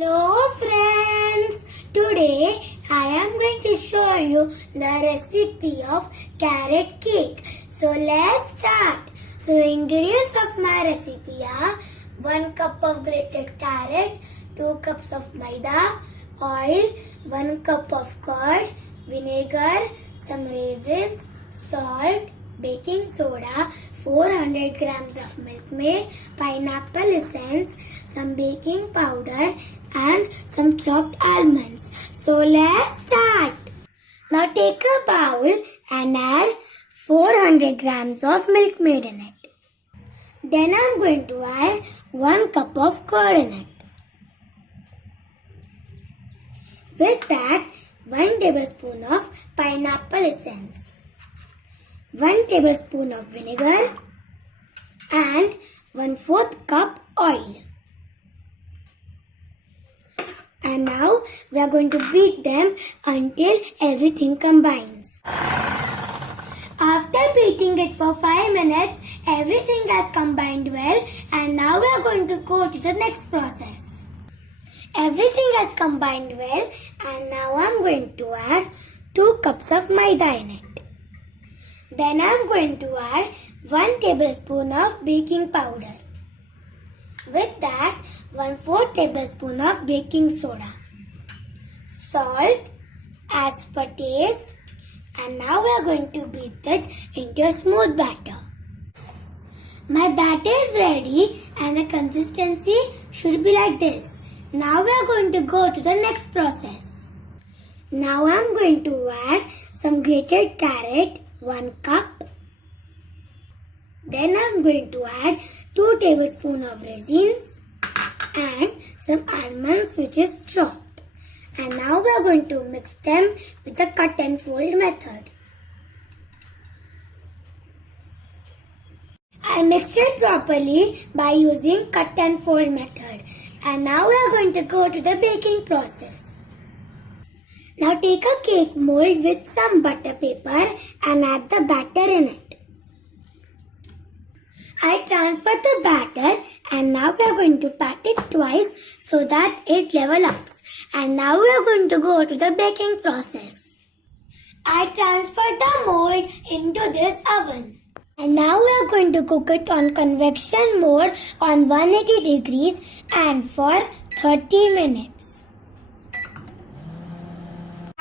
Hello friends, today I am going to show you the recipe of carrot cake. So let's start. So the ingredients of my recipe are 1 cup of grated carrot, 2 cups of maida, oil, 1 cup of curd, vinegar, some raisins, salt, baking soda, 400 grams of milk maid, pineapple essence, some baking powder and some chopped almonds. So let's start. Now take a bowl and add 400 grams of milk maid in it. Then I'm going to add 1 cup of curd in it. With that, 1 tablespoon of pineapple essence, 1 tablespoon of vinegar and 1/4 cup oil. And now we are going to beat them until everything combines. After beating it for 5 minutes, everything has combined well, and now we are going to go to the next process. Everything has combined well, and now I am going to add 2 cups of maida in it. Then I am going to add 1 tablespoon of baking powder. With that, 1/4 tablespoon of baking soda, salt as per taste, and now we are going to beat it into a smooth batter. My batter is ready and the consistency should be like this. Now we are going to go to the next process. Now I am going to add some grated carrot, 1 cup. Then I am going to add 2 tablespoons of raisins and some almonds which is chopped. And now we are going to mix them with the cut and fold method. I mixed it properly by using cut and fold method. And now we are going to go to the baking process. Now take a cake mold with some butter paper and add the batter in it. I transfer the batter and now we are going to pat it twice so that it level up. And now we are going to go to the baking process. I transfer the mold into this oven. And now we are going to cook it on convection mode on 180 degrees and for 30 minutes.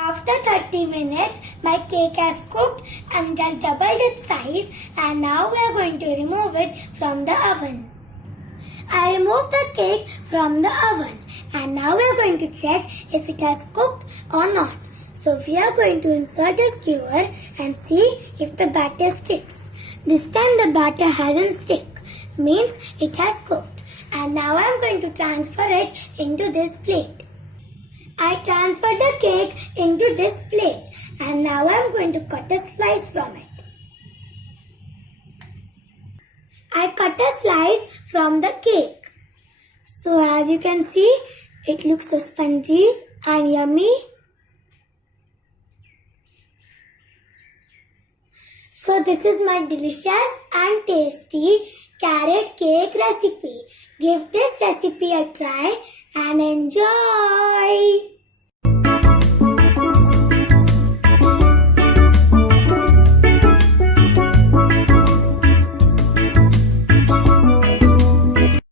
After 30 minutes, my cake has cooked and just doubled its size, and now we are going to remove it from the oven. I removed the cake from the oven, and now we are going to check if it has cooked or not. So we are going to insert a skewer and see if the batter sticks. This time the batter hasn't stick, means it has cooked. And now I am going to transfer it into this plate. I transferred the cake into this plate and now I am going to cut a slice from it. I cut a slice from the cake. So as you can see, it looks so spongy and yummy. So this is my delicious and tasty carrot cake recipe. Give this recipe a try and enjoy.